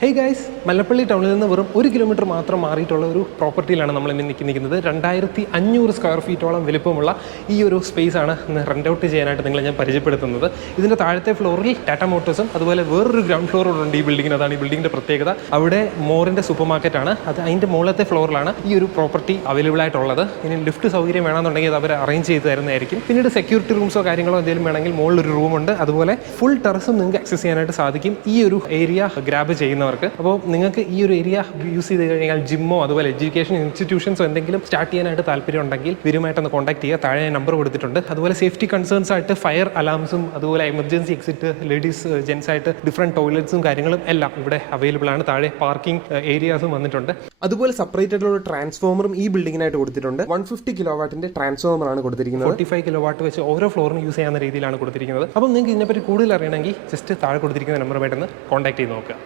Hey guys, Mallappally ടൗണിൽ നിന്ന് വെറും 1 കിലോമീറ്റർ മാത്രം മാറിയിട്ടുള്ള ഒരു പ്രോപ്പർട്ടിയിലാണ് നമ്മൾ ഇന്ന് നിൽക്കുന്നത്. 2500 സ്ക്വയർ ഫീറ്റോളം വലിപ്പമുള്ള ഈ ഒരു സ്പേസ് ആണ് റെൻ്റ് ഔട്ട് ചെയ്യാനായിട്ട് നിങ്ങളെ ഞാൻ പരിചയപ്പെടുത്തുന്നത്. ഇതിൻ്റെ താഴത്തെ ഫ്ലോറിൽ ടാറ്റ മോട്ടോഴ്സും അതുപോലെ വേറൊരു ഗ്രൗണ്ട് ഫ്ലോറുണ്ട് ഈ ബിൽഡിങ്ങിന്. അതാണ് ഈ ബിൽഡിങ്ങിൻ്റെ പ്രത്യേകത. അവിടെ മോറിൻ്റെ സൂപ്പർ മാർക്കറ്റാണ്. അതിൻ്റെ മുകളിലത്തെ ഫ്ലോറിലാണ് ഈ ഒരു പ്രോപ്പർട്ടി അവൈലബിൾ ആയിട്ടുള്ളത്. ഇനി ലിഫ്റ്റ് സൗകര്യം വേണമെന്നുണ്ടെങ്കിൽ അത് അവർ അറേഞ്ച് ചെയ്ത് തരുന്നതായിരിക്കും. പിന്നീട് സെക്യൂരിറ്റി റൂംസോ കാര്യങ്ങളോ എന്തെങ്കിലും വേണമെങ്കിൽ മുകളിലൊരു റൂമുണ്ട്. അതുപോലെ ഫുൾ ടെറസും നിങ്ങൾക്ക് ആക്സസ് ചെയ്യാനായിട്ട് സാധിക്കും ഈ ഒരു ഏരിയ ഗ്രാബ് ചെയ്യുന്നവർക്ക്. അപ്പോൾ നിങ്ങൾക്ക് ഈ ഒരു ഏരിയ യൂസ് ചെയ്ത് കഴിഞ്ഞാൽ ജിമ്മോ അതുപോലെ എഡ്യൂക്കേഷൻ ഇൻസ്റ്റിറ്റ്യൂഷൻസോ എന്തെങ്കിലും സ്റ്റാർട്ട് ചെയ്യാനായിട്ട് താല്പര്യം ഉണ്ടെങ്കിൽ ഇവരുമായിട്ടൊന്ന് കോൺടാക്ട് ചെയ്യുക. താഴെ നമ്പർ കൊടുത്തിട്ടുണ്ട്. അതുപോലെ സേഫ്റ്റി കൺസേൺസ് ആയിട്ട് ഫയർ അലാംസും അതുപോലെ എമർജൻസി എക്സിറ്റ്, ലേഡീസ് ജെൻസ് ആയിട്ട് ഡിഫറെൻറ്റ് ടോയ്ലറ്റ്സും കാര്യങ്ങളും എല്ലാം ഇവിടെ അവൈലബിൾ ആണ്. താഴെ പാർക്കിംഗ് ഏരിയാസും വന്നിട്ടുണ്ട്. അതുപോലെ സെപ്പറേറ്റ് ആയിട്ടുള്ള ട്രാൻസ്ഫോമറും ഈ ബിൽഡിങ്ങിനായിട്ട് കൊടുത്തിട്ടുണ്ട്. 150 കിലോവാട്ടിന്റെ ട്രാൻസ്ഫോമർ ആണ് കൊടുത്തിരിക്കുന്നത്. 45 കിലോവാട്ട് വെച്ച് ഓരോ ഫ്ലോറിനും യൂസ് ചെയ്യാവുന്ന രീതിയിലാണ് കൊടുത്തിരിക്കുന്നത്. അപ്പം നിങ്ങൾക്ക് ഇതിനെപ്പറ്റി കൂടുതൽ അറിയണമെങ്കിൽ ജസ്റ്റ് താഴെ കൊടുത്തിരിക്കുന്ന നമ്പറുമായിട്ടൊന്ന് കോൺടാക്ട് ചെയ്ത് നോക്കുക.